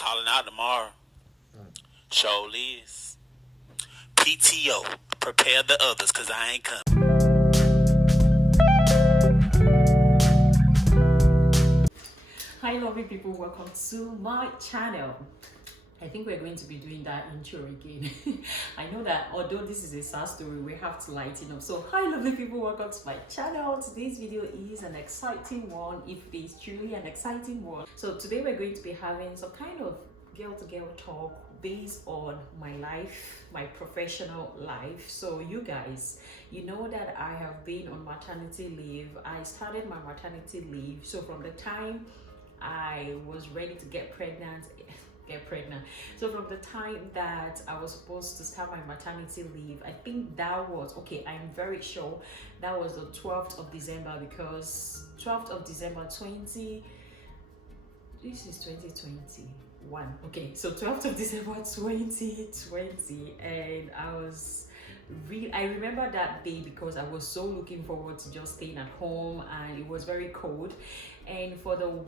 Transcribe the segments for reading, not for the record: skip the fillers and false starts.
calling out tomorrow. Show Liz. PTO. Prepare the others, cause I ain't coming. Hi lovely people, welcome to my channel. I think we're going to be doing that intro again. I know that although this is a sad story, we have to lighten up. So hi lovely people, welcome to my channel. Today's video is an exciting one, if it is truly an exciting one. So today we're going to be having some kind of girl-to-girl talk based on my life, my professional life. So you guys, you know that I have been on maternity leave. I started my maternity leave, so from the time I was ready to get pregnant. So from the time that I was supposed to start my maternity leave, I think that was, okay, I'm very sure that was the 12th of December, because 12th of December 20, this is 2021. Okay, so 12th of December 2020, and I remember that day because I was so looking forward to just staying at home, and it was very cold. And for the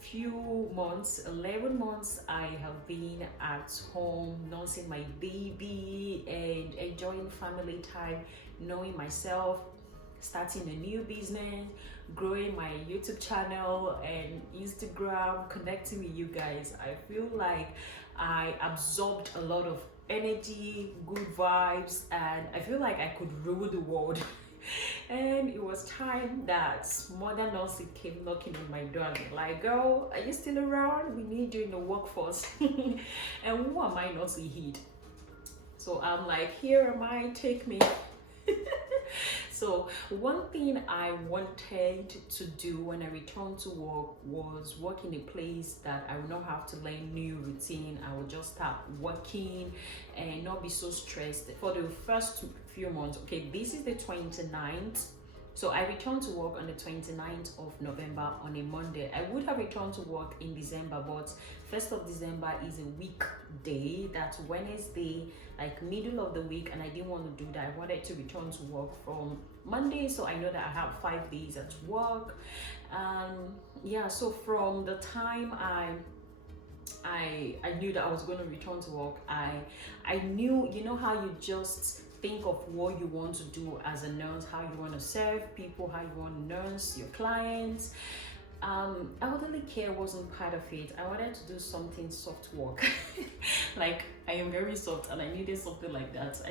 few months, 11 months, I have been at home nursing my baby and enjoying family time, knowing myself, starting a new business, growing my YouTube channel and Instagram, connecting with you guys. I feel like I absorbed a lot of energy, good vibes, and I feel like I could rule the world. And it was time that Mother Nancy came knocking on my door, like, girl, are you still around? We need you in the workforce. And who am I not to heed? So I'm like, here am I, take me. So one thing I wanted to do when I returned to work was work in a place that I would not have to learn new routine. I would just start working and not be so stressed for the first few months. Okay, this is the 29th. So I returned to work on the 29th of November on a Monday. I would have returned to work in December, but 1st of December is a weekday. That's Wednesday, like middle of the week, and I didn't want to do that. I wanted to return to work from Monday, so I know that I have 5 days at work. Yeah, so from the time I knew that I was going to return to work, I knew, you know how you just think of what you want to do as a nurse, how you want to serve people, how you want to nurse your clients. Elderly care wasn't part of it. I wanted to do something soft work. Like, I am very soft and I needed something like that. I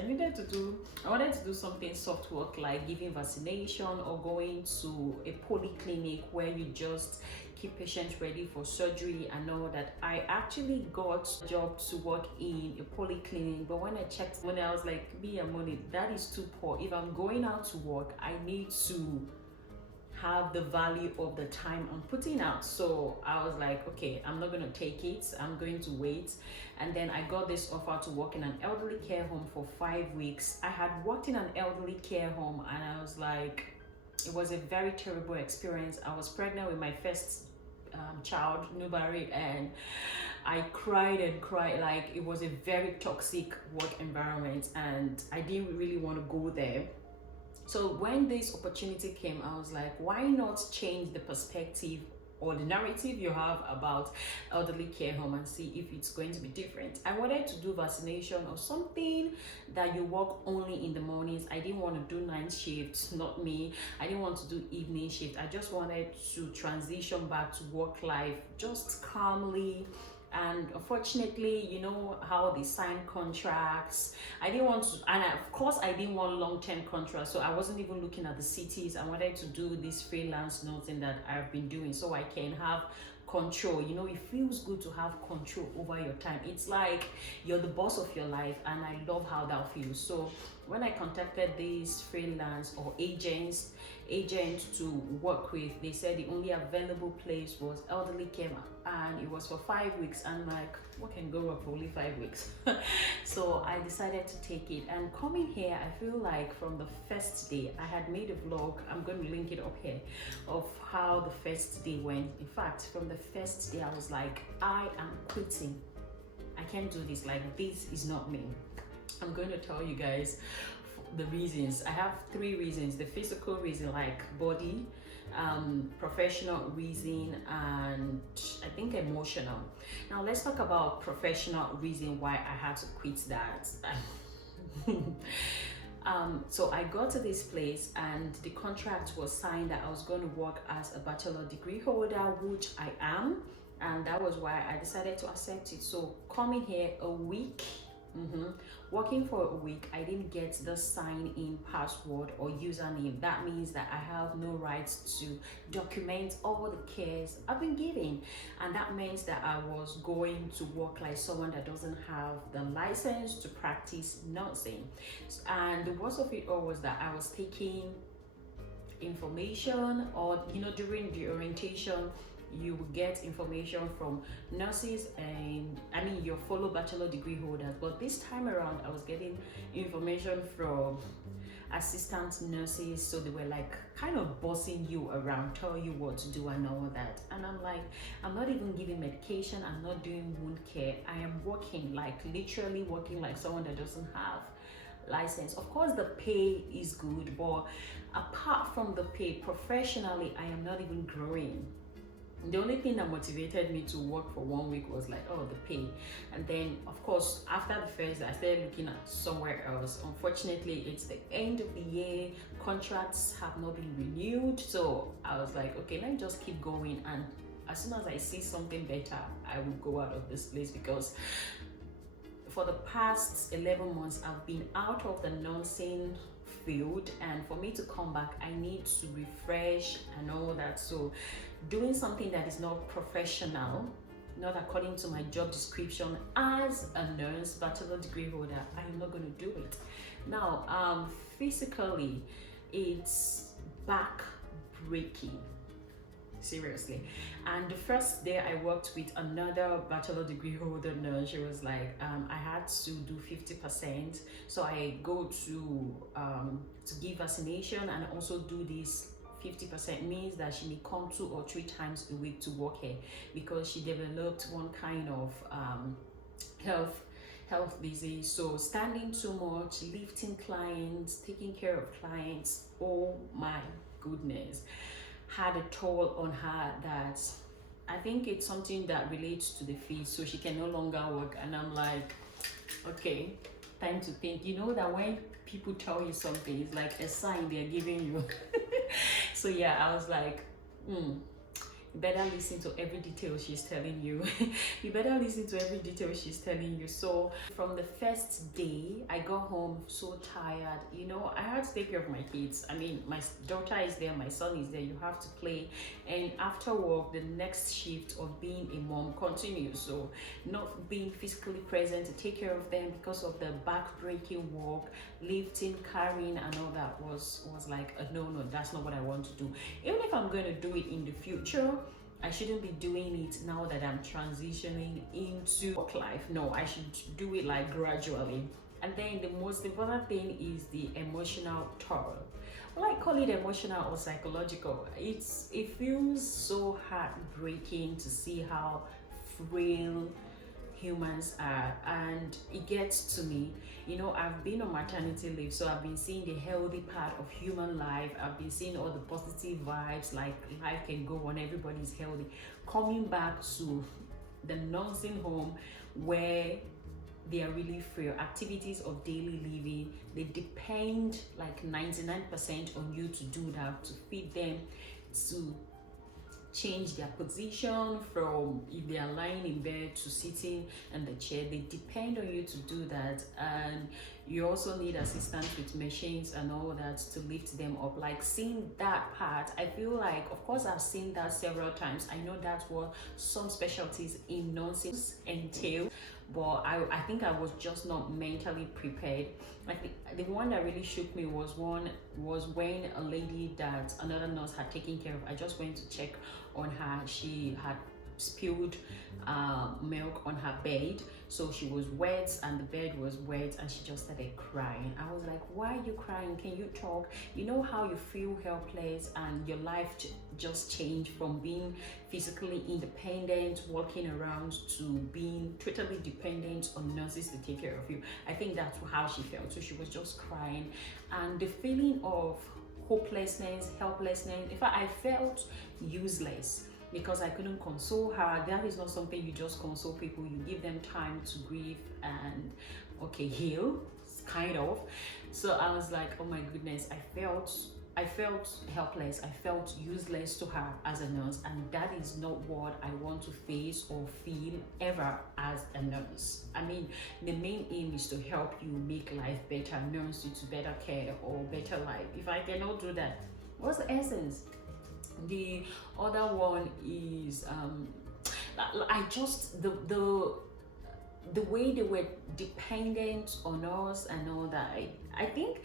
wanted to do something soft work, like giving vaccination or going to a polyclinic where you just keep patients ready for surgery and all that. I actually got a job to work in a polyclinic, but when I checked, when I was like, me and money, that is too poor. If I'm going out to work, I need to have the value of the time I'm putting out. So I was like, okay, I'm not going to take it, I'm going to wait. And then I got this offer to work in an elderly care home for 5 weeks. I had worked in an elderly care home and I was like, it was a very terrible experience. I was pregnant with my first child, Nubari, and I cried and cried. Like, it was a very toxic work environment and I didn't really want to go there. So when this opportunity came, I was like, why not change the perspective or the narrative you have about elderly care home and see if it's going to be different. I wanted to do vaccination or something that you work only in the mornings. I didn't want to do night shifts, not me. I didn't want to do evening shift. I just wanted to transition back to work life just calmly. And unfortunately, you know how they sign contracts. I didn't want to, and of course I didn't want long-term contracts, so I wasn't even looking at the cities. I wanted to do this freelance noting that I've been doing so I can have control. You know, it feels good to have control over your time. It's like you're the boss of your life, and I love how that feels. So when I contacted these freelance or agents to work with, they said the only available place was elderly care, and it was for 5 weeks. And like, what can go wrong for only 5 weeks? So I decided to take it. And coming here, I feel like from the first day, I had made a vlog, I'm going to link it up here, of how the first day went. In fact, from the first day, I was like, I am quitting. I can't do this. Like, this is not me. I'm going to tell you guys the reasons. I have 3 reasons. The physical reason, like body, professional reason, and I think emotional. Now let's talk about professional reason why I had to quit that. So I got to this place and the contract was signed that I was going to work as a bachelor degree holder, which I am, and that was why I decided to accept it. So coming here a week, working for a week, I didn't get the sign in password or username. That means that I have no rights to document all the cares I've been giving, and that means that I was going to work like someone that doesn't have the license to practice nursing. And the worst of it all was that I was taking information, or during the orientation you will get information from nurses and your fellow bachelor degree holders, but this time around I was getting information from assistant nurses, so they were like kind of bossing you around, tell you what to do and all that. And I'm like, I'm not even giving medication, I'm not doing wound care, I am working, like literally working like someone that doesn't have license. Of course the pay is good, but apart from the pay, professionally I am not even growing. The only thing that motivated me to work for 1 week was like, oh, the pay. And then of course after the first, I started looking at somewhere else. Unfortunately, it's the end of the year, contracts have not been renewed, so I was like, okay, let me just keep going, and as soon as I see something better I will go out of this place, because for the past 11 months I've been out of the nursing field, and for me to come back I need to refresh and all that. So doing something that is not professional, not according to my job description as a nurse, bachelor degree holder, I am not going to do it. Now physically it's back breaking, seriously. And the first day I worked with another bachelor degree holder nurse, she was like, I had to do 50%, so I go to give vaccination and also do this 50%, means that she may come 2 or 3 times a week to work here, because she developed one kind of health disease. So standing too much, lifting clients, taking care of clients, oh my goodness, had a toll on her that I think it's something that relates to the feet, so she can no longer work. And I'm like, okay, time to think. You know that when people tell you something, it's like a sign they're giving you. So yeah, I was like, you better listen to every detail she's telling you. You better listen to every detail she's telling you. So from the first day I got home so tired. I had to take care of my kids. My daughter is there, my son is there, you have to play, and after work the next shift of being a mom continues. So not being physically present to take care of them because of the back-breaking work, lifting, carrying and all that was like no, that's not what I want to do. Even if I'm going to do it in the future, I shouldn't be doing it now that I'm transitioning into work life. No, I should do it like gradually. And then the most important thing is the emotional toll. Well, I call it emotional or psychological. It feels so heartbreaking to see how frail humans are, and it gets to me. I've been on maternity leave, so I've been seeing the healthy part of human life. I've been seeing all the positive vibes, like life can go on, everybody's healthy. Coming back to the nursing home where they are really frail, activities of daily living, they depend like 99% on you to do that, to feed them, to change their position from if they are lying in bed to sitting in the chair. They depend on you to do that, and you also need assistance with machines and all that to lift them up. Like seeing that part, I feel like, of course I've seen that several times. I know that's what some specialties in nursing entail, but I think I was just not mentally prepared. I think the one that really shook me was when a lady that another nurse had taken care of, I just went to check on her. She had spilled milk on her bed, so she was wet and the bed was wet, and she just started crying. I was like, why are you crying? Can you talk? You know how you feel helpless and your life just changed from being physically independent, walking around, to being totally dependent on nurses to take care of you. I think that's how she felt. So she was just crying, and the feeling of hopelessness, helplessness. In fact, I felt useless because I couldn't console her. That is not something you just console people. You give them time to grieve and heal, kind of. So I was like, oh my goodness, I felt helpless. I felt useless to her as a nurse, and that is not what I want to face or feel ever as a nurse. I mean, the main aim is to help you make life better, nurse you to better care or better life. If I cannot do that, what's the essence? The other one is I just the way they were dependent on us and all that. I think,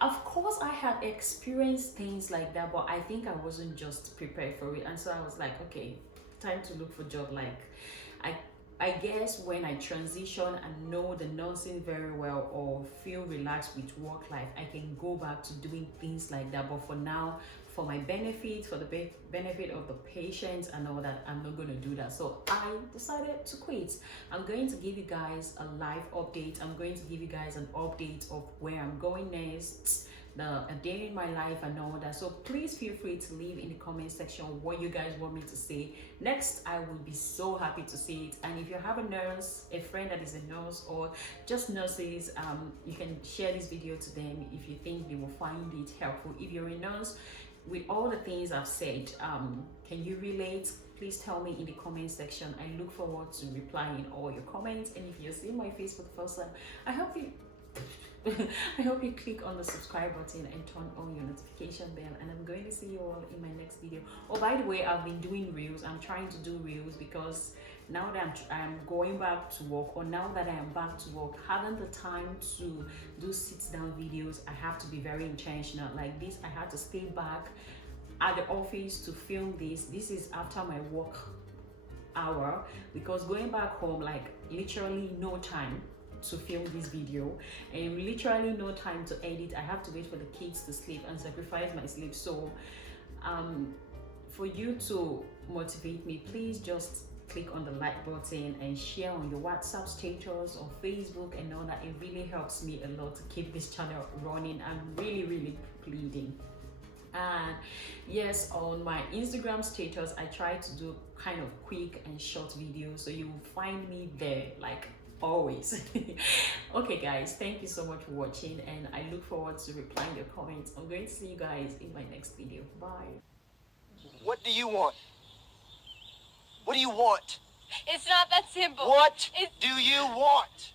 of course, I had experienced things like that, but I think I wasn't just prepared for it. And so I was like, okay, time to look for job. Like I guess when I transition and know the nursing very well or feel relaxed with work life, I can go back to doing things like that. But for now, for my benefit, for the benefit of the patients and all that, I'm not going to do that. So I decided to quit. I'm going to give you guys a live update. I'm going to give you guys an update of where I'm going next, a day in my life and all that. So please feel free to leave in the comment section what you guys want me to say next. I will be so happy to see it. And if you have a nurse, a friend that is a nurse, or just nurses, you can share this video to them if you think they will find it helpful. If you're a nurse, with all the things I've said, can you relate? Please tell me in the comment section. I look forward to replying all your comments. And if you're seeing my face for the first time, I hope you click on the subscribe button and turn on your notification bell. And I'm going to see you all in my next video. Oh, by the way, I've been doing reels. I'm trying to do reels because now that I'm going back to work, or now that I am back to work, having the time to do sit-down videos, I have to be very intentional. Like this, I had to stay back at the office to film this. This is after my work hour, because going back home, like literally no time to film this video and literally no time to edit. I have to wait for the kids to sleep and sacrifice my sleep. So for you to motivate me, please just click on the like button and share on your WhatsApp status or Facebook and all that. It really helps me a lot to keep this channel running. I'm really pleading. And yes, on my Instagram status, I try to do kind of quick and short videos, so you will find me there like always. Okay guys, thank you so much for watching, and I look forward to replying your comments. I'm going to see you guys in my next video. Bye. What do you want? What do you want? It's not that simple. What do you want?